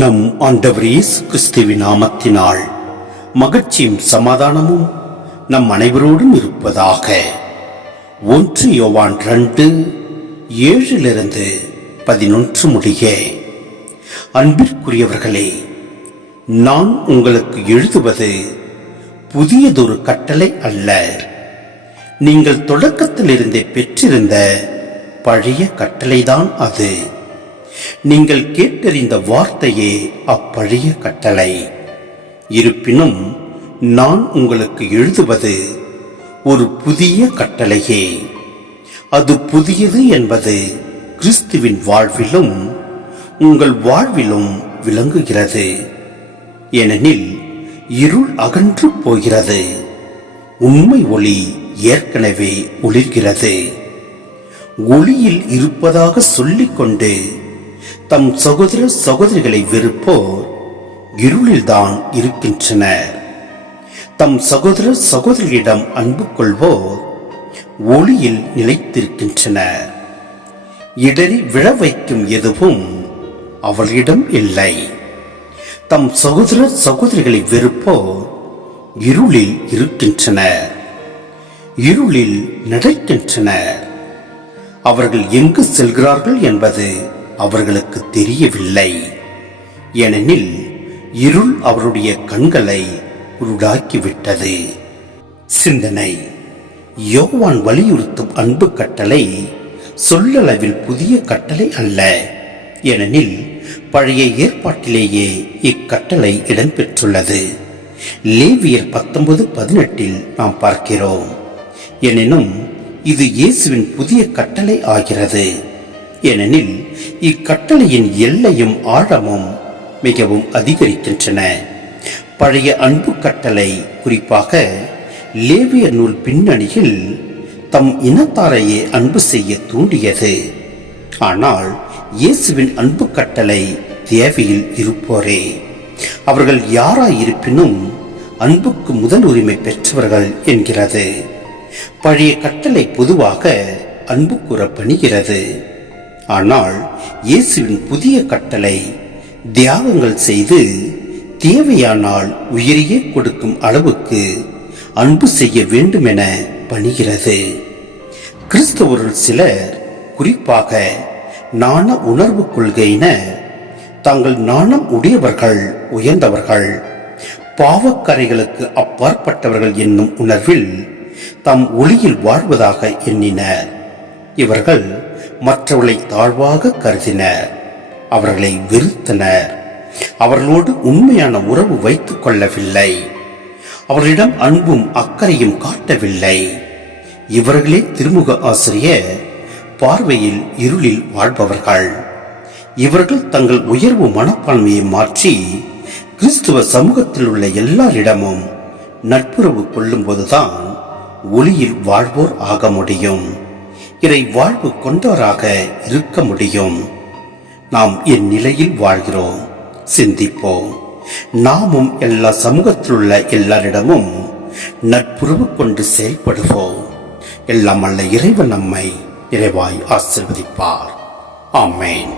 நம் ஆண்டவர் இயேசு கிறிஸ்துவின் நாமத்தினால் மகிழ்ச்சியும் சமாதானமும் நம் அனைவரோடும் இருப்பதாக. 1 யோவான் 2:7-11 முடிய. அன்பிற்குரியவர்களே, நான் உங்களுக்கு எழுதுவது புதியதொரு கட்டளை அல்ல, நீங்கள் தொடக்கத்திலிருந்தே பெற்றிருந்த பழைய கட்டளைதான் அது. நீங்கள் கேட்டறிந்த வார்த்தையே அப்பழைய கட்டளை. இருப்பினும் நான் உங்களுக்கு எழுதுவது ஒரு புதிய கட்டளையே. அது புதியது என்பது கிறிஸ்துவின் வாழ்விலும் உங்கள் வாழ்விலும் விளங்குகிறது. ஏனெனில் இருள் அகன்று போகிறது, உண்மை ஒளி ஏற்கனவே ஒளிர்கிறது. ஒளியில் இருப்பதாக சொல்லிக்கொண்டு தம் சகோதர சகோதரிகளை வெறுப்போர் இருளில்தான் இருக்கின்றனர். தம் சகோதர சகோதரிகளிடம் அன்பு கொள்வோர் ஒளியில் நிலைத்திருக்கின்றனர். இடறி விழ வைக்கும் எதுவும் அவர்களிடம் இல்லை. தம் சகோதர சகோதரிகளை வெறுப்போர் இருளில் இருக்கின்றனர், இருளில் நடக்கின்றனர். அவர்கள் எங்கு செல்கிறார்கள் என்பது அவர்களுக்கு தெரியவில்லை. ஏனெனில் இருள் அவருடைய கண்களை குருடாக்கிவிட்டது. சிந்தனை: யோவான் வலியுறுத்தும் அன்பு கட்டளை சொல்லளவில் புதிய கட்டளை அல்ல. ஏனெனில் பழைய ஏற்பாட்டிலேயே இக்கட்டளை இடம்பெற்றுள்ளது. லேவியர் 19:18 நாம் பார்க்கிறோம். எனினும் இது இயேசுவின் புதிய கட்டளை ஆகிறது. ஏனெனில் இக்கட்டளையின் எல்லையும் ஆழமும் மிகவும் அதிகரிக்கின்றன. பழைய அன்பு கட்டளை குறிப்பாக லேவியர் நூல் பின்னணியில் தம் இனத்தாரையே அன்பு செய்ய தூண்டியது. ஆனால் இயேசுவின் அன்பு கட்டளை தேவையில் இருப்போரே. அவர்கள் யாராயிருப்பினும் அன்புக்கு முதல் உரிமை பெற்றவர்கள் என்கிறது. பழைய கட்டளை பொதுவாக அன்பு கூற பணிகிறது. ஆனால் இயேசுவின் புதிய கட்டளை தியாகங்கள் செய்து தேவையானால் உயிரையே கொடுக்கும் அளவுக்கு அன்பு செய்ய வேண்டும் என பணிகிறது. கிறிஸ்தவர்கள் சிலர், குறிப்பாக நாண உணர்வு கொள்கையினர், தாங்கள் நாணம் உடையவர்கள், உயர்ந்தவர்கள், பாவக்கரைகளுக்கு அப்பாற்பட்டவர்கள் என்னும் உணர்வில் தாம் ஒளியில் வாழ்வதாக எண்ணினர். இவர்கள் மற்றவர்களை தாழ்வாக கருதினர், அவர்களை வெறுத்தனர், அவர்களோடு உண்மையான உறவு வைத்துக் கொள்ளவில்லை, அவர்களிடம் அன்பும் அக்கறையும் காட்டவில்லை. இவர்களே திருமுக ஆசிரியர் பார்வையில் இருளில் வாழ்பவர்கள். இவர்கள் தங்கள் உயர்வு மனப்பான்மையை மாற்றி கிறிஸ்துவ சமூகத்தில் உள்ள எல்லாரிடமும் நட்புறவு கொள்ளும் போதுதான் ஒளியில் வாழ்வோர் ஆக முடியும், இறை வாழ்வு கொண்டவராக இருக்க முடியும். நாம் என் நிலையில் வாழ்கிறோம், சிந்திப்போம். நாமும் எல்லா சமூகத்தில் உள்ள எல்லாரிடமும் நட்புறவு கொண்டு செயல்படுவோம். எல்லாம் அல்ல இறைவன் நம்மை நிறைவாய் ஆசீர்வதிப்பார். ஆமென்.